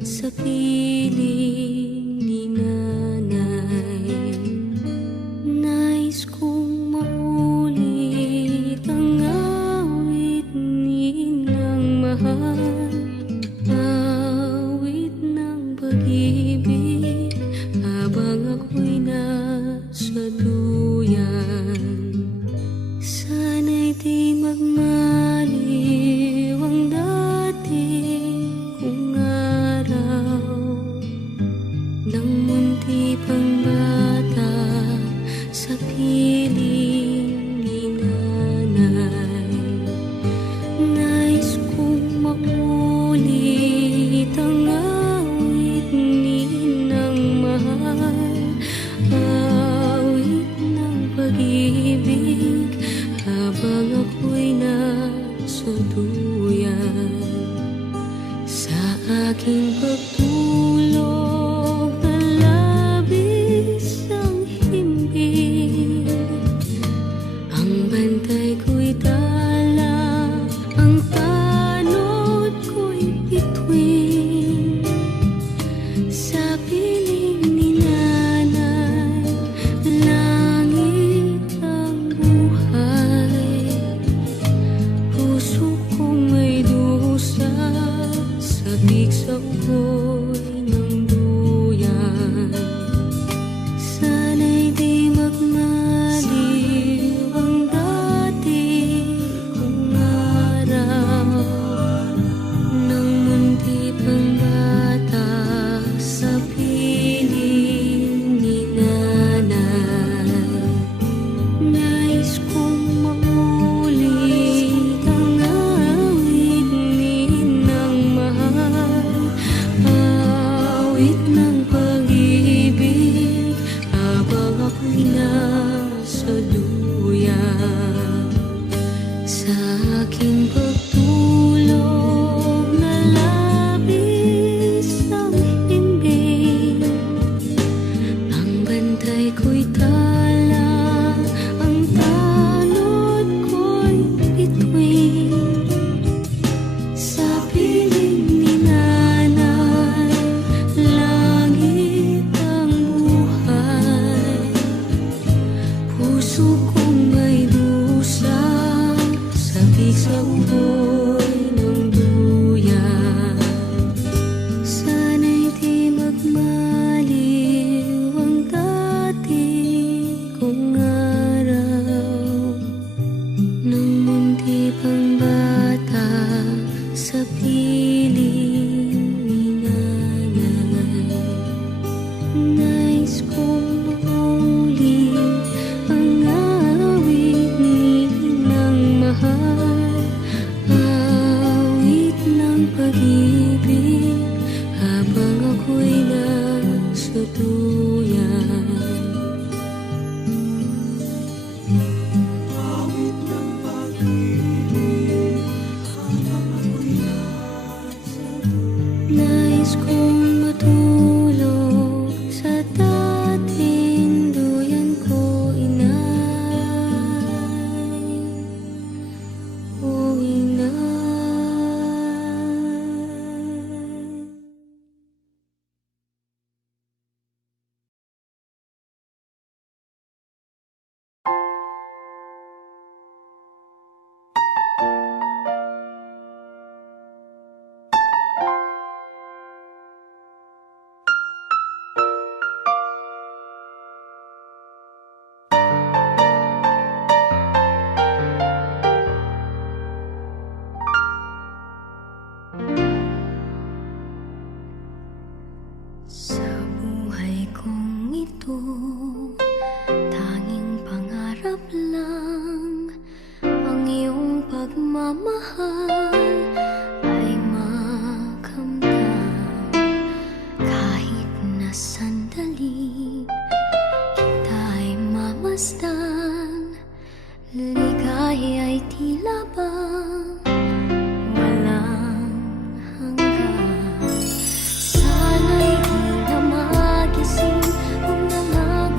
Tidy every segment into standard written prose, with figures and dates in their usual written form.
sa piling ni nanay. Nais kong maulit ang awit ni ng mahal, awit ng pag-ibig habang ako'y nasa duyan. Sana'y di magmaliw ang dating kong araw, nang munti pang bata sa piling ni nanay. Nais kong maulit ang awit ni ng mahal, awit ng pag-ibig habang ako'y nasa duyan. Sa aking pagtulog na labis ang himbing, ang bantay ko'y tala, ang tanod ko'y bituin. Sa piling ni nanay, langit ang buhay. Puso kong may dusa, sabik sa ugoy ng duyan. Sana'y di magmaliw ang dati kong araw, nang munti pang bata sa piling ni nanay. Nais kong maulit ang awit ni ng mahal, awit ng pag-ibig habang ako'y nasa duyan. Sa aking pagtulog na labis ang himbing, ang bantay ko'y tala, ang tanod ko'y bituin. Sa piling ni nanay, langit ang buhay. Puso kong may dusa, sabik sa ugoy ng duyan. Sana'y di magmaliw ang dati kong araw, nang munti pang bata sa piling ni nanay. Nais kong maulit ang awit ni ng mahal, awit ng pag-ibig habang ako'y nasa duyan. Nais kong matulog sa dating duyan ko, inay, o inay. Sa buhay kong ito, tanging pangarap lang ang iyong pagmamahal ay makamtan. Kahit na sandali kita'y mamasdan, ligaya'y tila bang walang hanggan. Sana'y di na magising kung nalang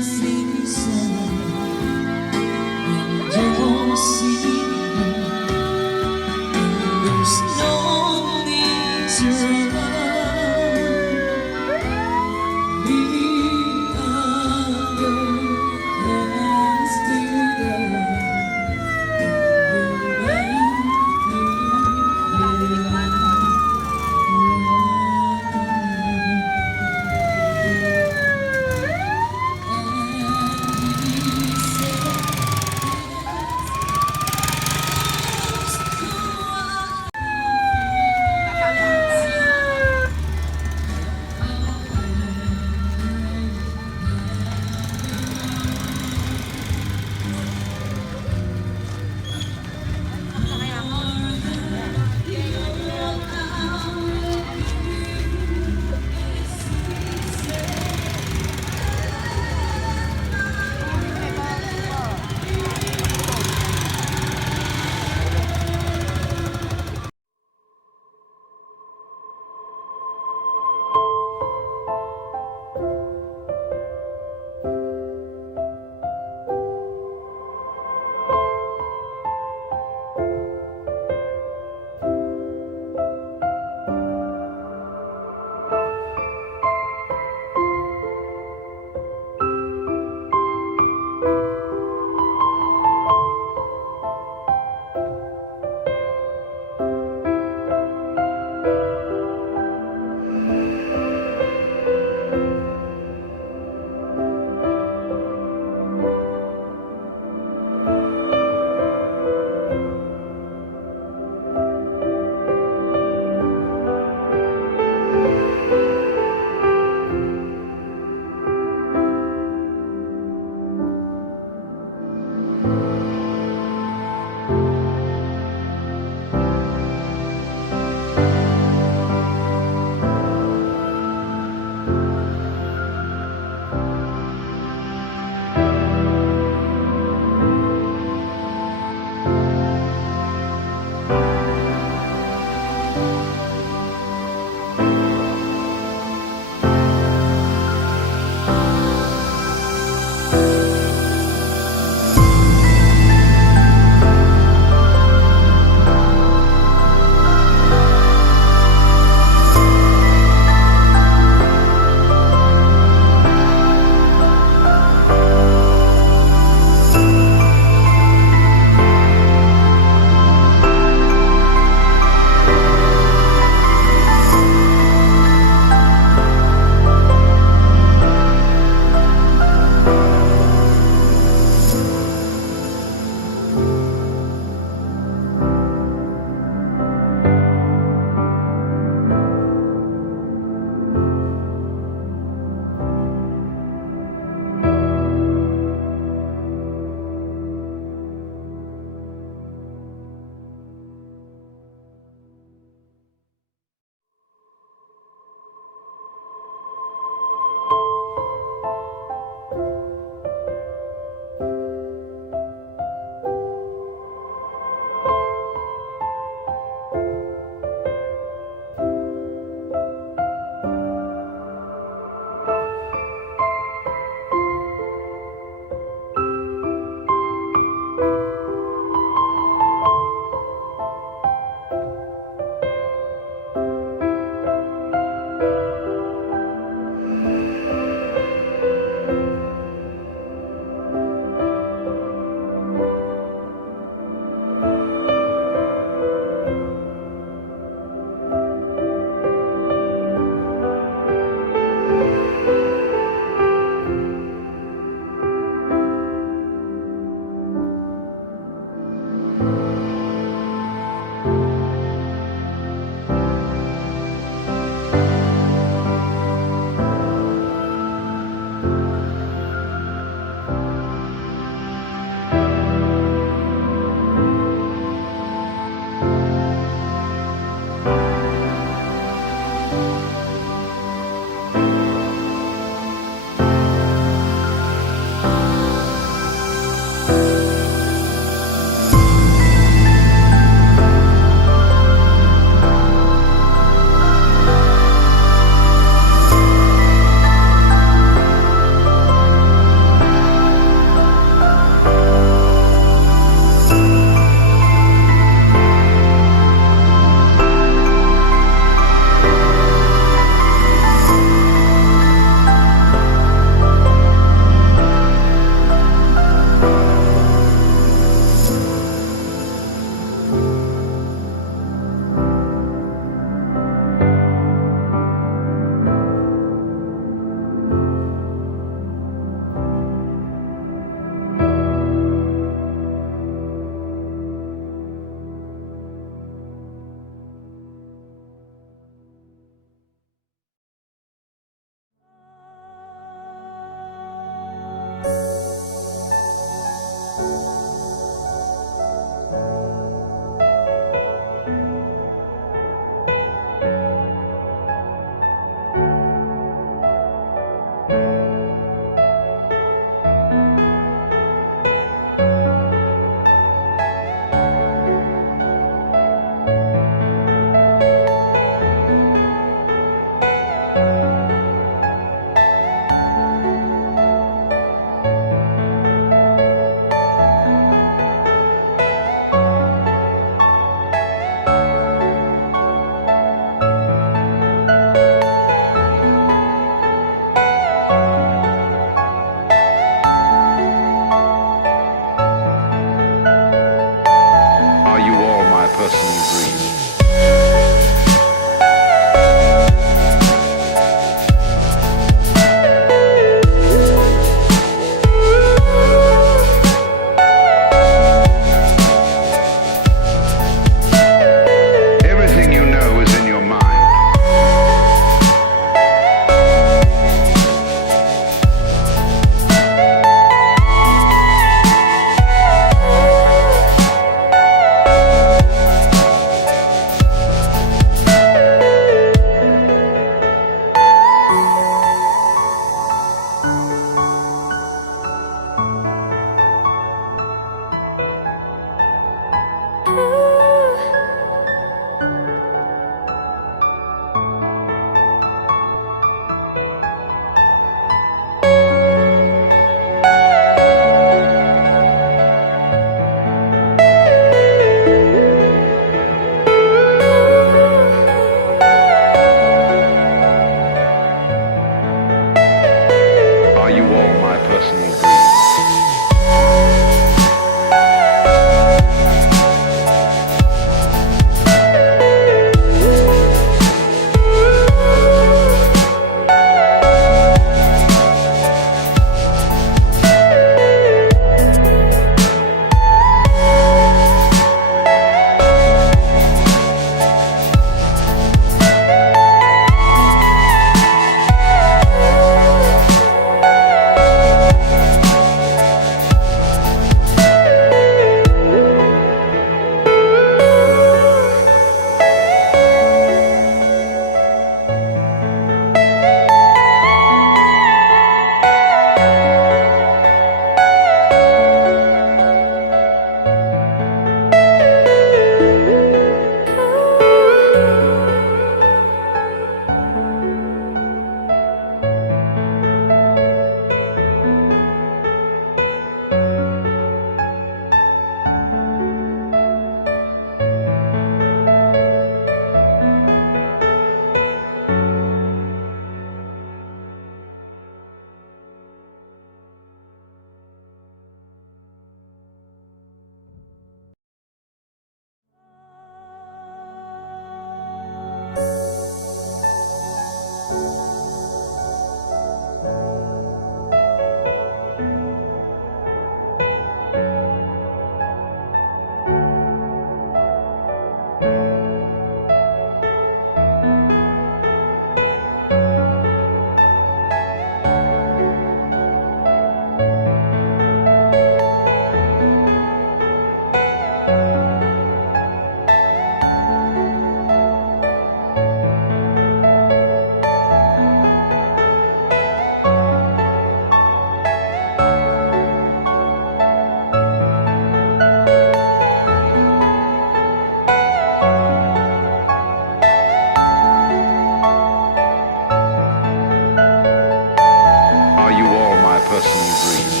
Are you all my personal dreams?